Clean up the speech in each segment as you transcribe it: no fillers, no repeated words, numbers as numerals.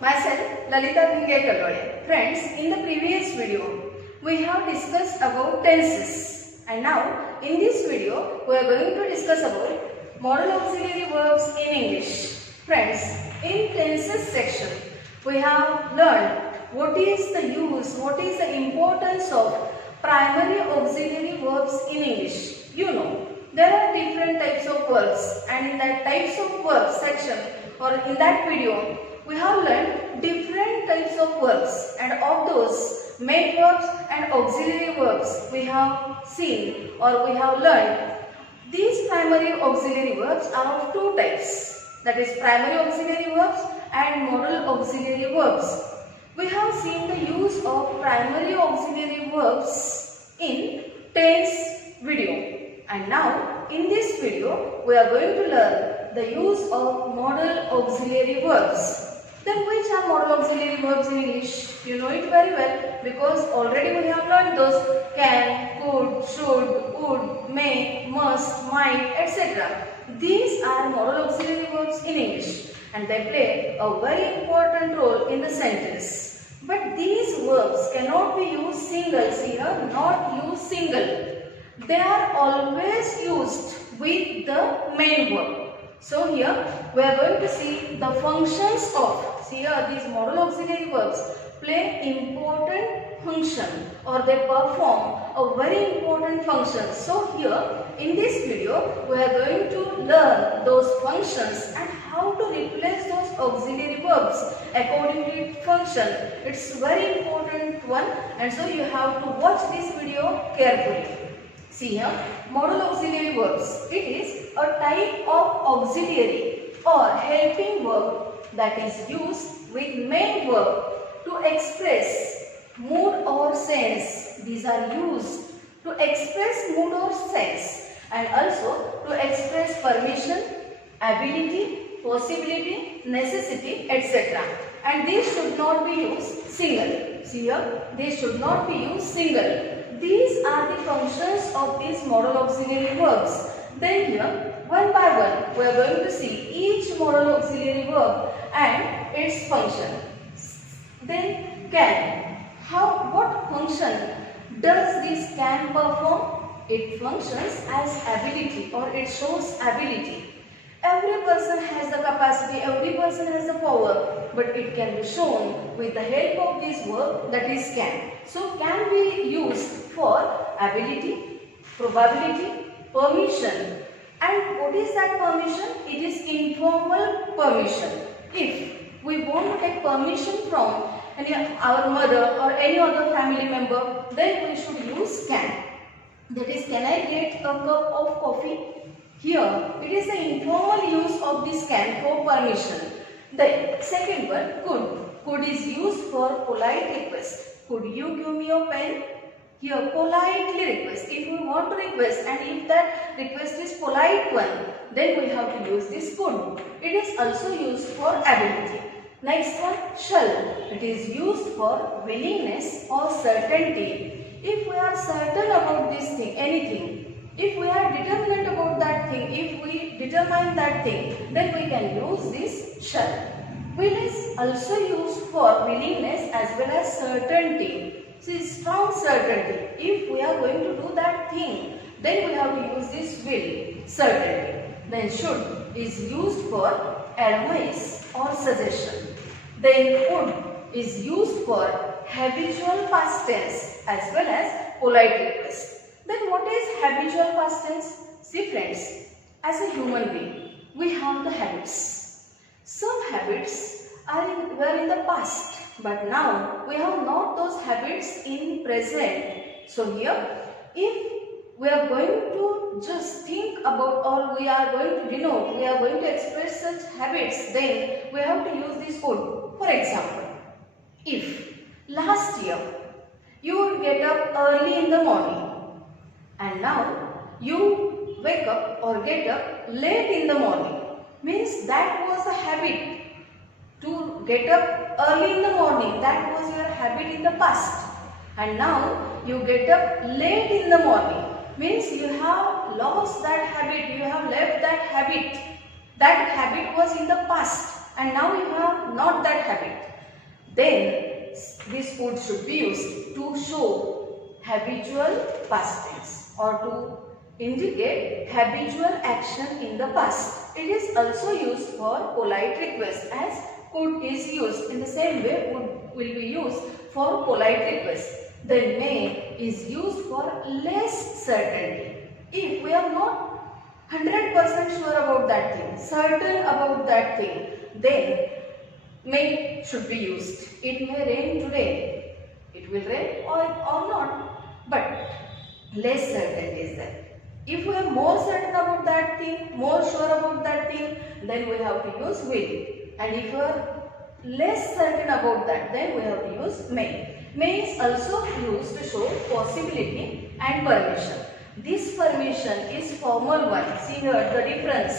Myself, Lalita Gunge Kalwade. Friends, in the previous video, we have discussed about tenses. And now, in this video, we are going to discuss about modal auxiliary verbs in English. Friends, in tenses section, we have learned what is the use, what is the importance of primary auxiliary verbs in English. You know, there are different types of verbs, and in that types of verbs section or in that video, we have learned different types of verbs, and of those main verbs and auxiliary verbs we have seen or we have learned. These primary auxiliary verbs are of two types, that is primary auxiliary verbs and modal auxiliary verbs. We have seen the use of primary auxiliary verbs in tense video, and now in this video we are going to learn the use of modal auxiliary verbs. Then which are modal auxiliary verbs in English? You know it very well because already we have learned those can, could, should, would, may, must, might, etc. These are modal auxiliary verbs in English and they play a very important role in the sentence. But these verbs cannot be used single. See here, not used single. They are always used with the main verb. So here we are going to see the functions of, see here these modal auxiliary verbs play important function or they perform a very important function. So here in this video we are going to learn those functions and how to replace those auxiliary verbs according to its function. It's very important one, and so you have to watch this video carefully. See here, modal auxiliary verbs. It is a type of auxiliary or helping verb that is used with main verb to express mood or sense. These are used to express mood or sense and also to express permission, ability, possibility, necessity, etc. And these should not be used single. See here, they should not be used single. These are the functions of these modal auxiliary verbs. Then here, one by one, we are going to see each modal auxiliary verb and its function. Then can. What function does this can perform? It functions as ability or it shows ability. Every person has the capacity, every person has the power, but it can be shown with the help of this verb that is can. So can be used for ability, probability, permission. And what is that permission? It is informal permission. If we want to take permission from our mother or any other family member, then we should use can. That is, can I get a cup of coffee? Here, it is the informal use of this can for permission. The second one, could. Could is used for polite request. Could you give me a pen? Here, politely request. If we want to request and if that request is polite one, then we have to use this could. It is also used for ability. Next one, shall. It is used for willingness or certainty. If we are certain about this thing, anything, if we are determined about that thing, if we determine that thing, then we can use this shall. Will is also used for willingness as well as certainty. See, strong certainty. If we are going to do that thing, then we have to use this will, certainty. Then should is used for advice or suggestion. Then would is used for habitual past tense as well as polite request. Then what is habitual past tense? See friends, as a human being, we have the habits. Some habits were in the past, but now we have not those habits in present. So here, if we are going to just think about or we are going to denote, we are going to express such habits, then we have to use this would. For example, if last year you would get up early in the morning, and now you wake up or get up late in the morning, means that was a habit to get up early in the morning. That was your habit in the past, and now you get up late in the morning, means you have lost that habit, you have left that habit. That habit was in the past and now you have not that habit, then this would should be used to show habitual past tense or to indicate habitual action in the past. It is also used for polite request, as could is used in the same way would will be used for polite request. Then may is used for less certainty. If we are not 100% sure about that thing, certain about that thing, then may should be used. It may rain today. It will rain or not, but less certainty is there. If we are more certain about that thing, more sure about that thing, then we have to use will. And if we are less certain about that, then we have to use may. May is also used to show possibility and permission. This permission is formal one. See here the difference.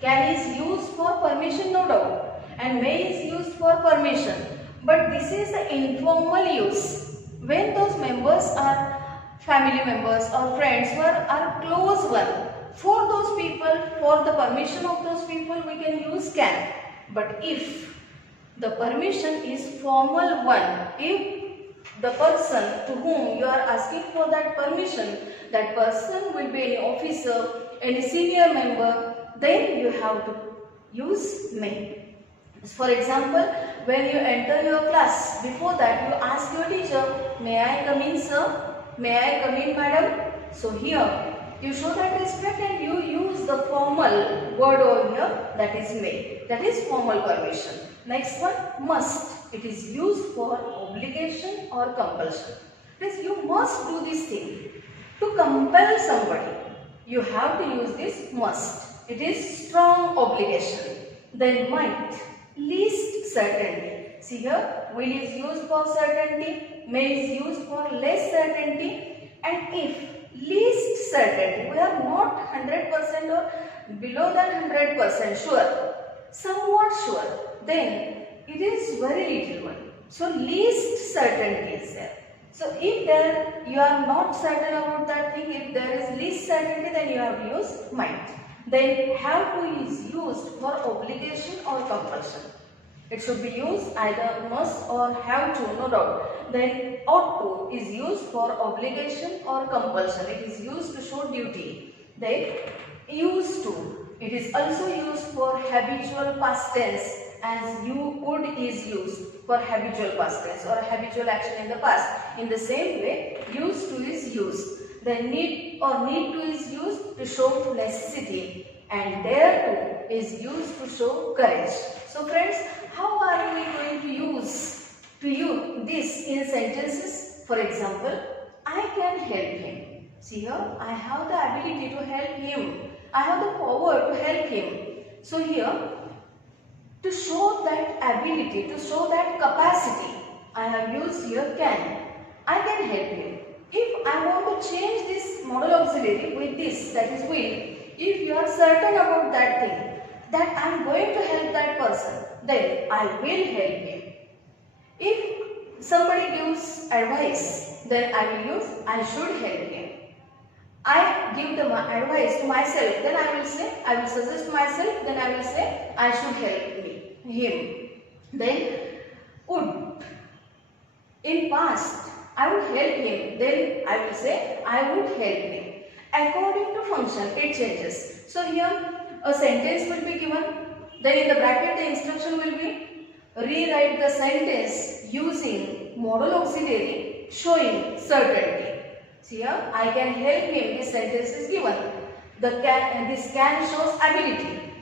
Can is used for permission, no doubt, and may is used for permission. But this is the informal use. When those members are family members or friends who are close one, for those people, for the permission of those people, we can use can. But if the permission is formal one, if the person to whom you are asking for that permission, that person will be any officer, any senior member, then you have to use may. For example, when you enter your class, before that you ask your teacher, may I come in sir? May I come in madam? So here you show that respect and you use the formal word over here, that is may. That is formal permission. Next one, must. It is used for obligation or compulsion. Means you must do this thing. To compel somebody, you have to use this must. It is strong obligation. Then might, least certainty. See here, will is used for certainty, may is used for less certainty, and if least certainty, we are not 100% or below than 100% sure, somewhat sure, then it is very little one. So least certainty is there. So if there you are not certain about that thing, if there is least certainty, then you have to use might. Then have to is used for obligation or compulsion. It should be used either must or have to, no doubt. Then ought to is used for obligation or compulsion. It is used to show duty. Then used to, it is also used for habitual past tense, as you would is used for habitual past tense or habitual action in the past. In the same way, used to is used. Then need or need to is used to show necessity, and dare to is used to show courage. So friends, how are we going to use this in sentences? For example, I can help him. See here, I have the ability to help him. I have the power to help him. So here, to show that ability, to show that capacity, I have used here can. I can help him. If I want to change this modal auxiliary with this, that is will, if you are certain about that thing, that I am going to help that person, then I will help him. If somebody gives advice, then I will use I should help him. I give the advice to myself, then I will say, I will suggest myself, then I will say I should help him. Then would. In past, I would help him, then I will say I would help him. According to function, it changes. So here a sentence will be given, then in the bracket the instruction will be rewrite the sentence using modal auxiliary showing certainty. See here, I can help him, this sentence is given. This can shows ability.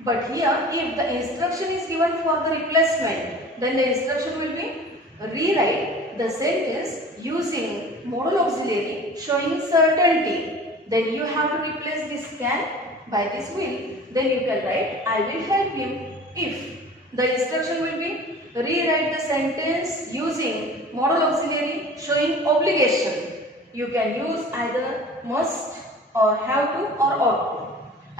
But here, if the instruction is given for the replacement, then the instruction will be rewrite the sentence using modal auxiliary showing certainty. Then you have to replace this can by this will. Then you can write I will help him. If the instruction will be rewrite the sentence using modal auxiliary showing obligation, you can use either must or have to or ought to.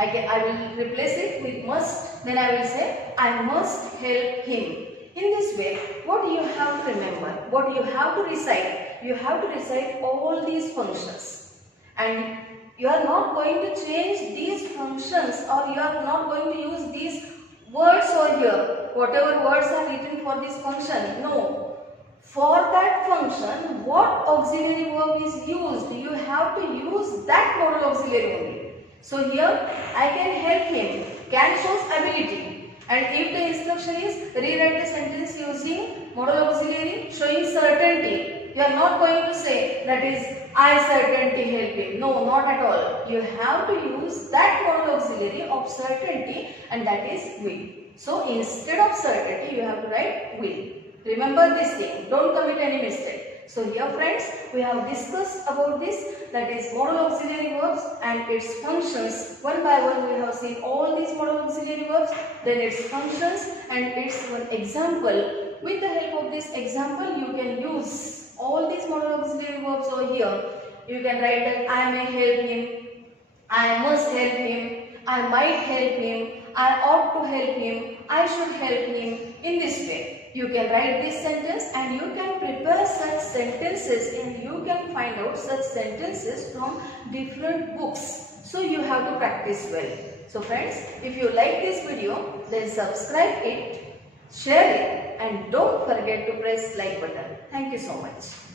I will replace it with must, then I will say I must help him. In this way, what you have to remember, what you have to recite, you have to recite all these functions, and you are not going to change these functions, or you are not going to use these words over here, whatever words are written for this function. No. For that function, what auxiliary verb is used? You have to use that modal auxiliary only. So here, I can help him. Can shows ability. And if the instruction is rewrite the sentence using modal auxiliary showing certainty, you are not going to say that is I certainty help him. No, not at all. You have to use that modal auxiliary of certainty, and that is will. So instead of certainty, you have to write will. Remember this thing. Don't commit any mistake. So here friends, we have discussed about this, that is modal auxiliary verbs and its functions. One by one we have seen all these modal auxiliary verbs, then its functions and its one example. With the help of this example, you can use all these modal auxiliary verbs over here. You can write that I may help him, I must help him, I might help him, I ought to help him, I should help him. In this way, you can write this sentence and you can prepare such sentences and you can find out such sentences from different books. So you have to practice well. So friends, if you like this video, then subscribe it, share it, and don't forget to press like button. Thank you so much.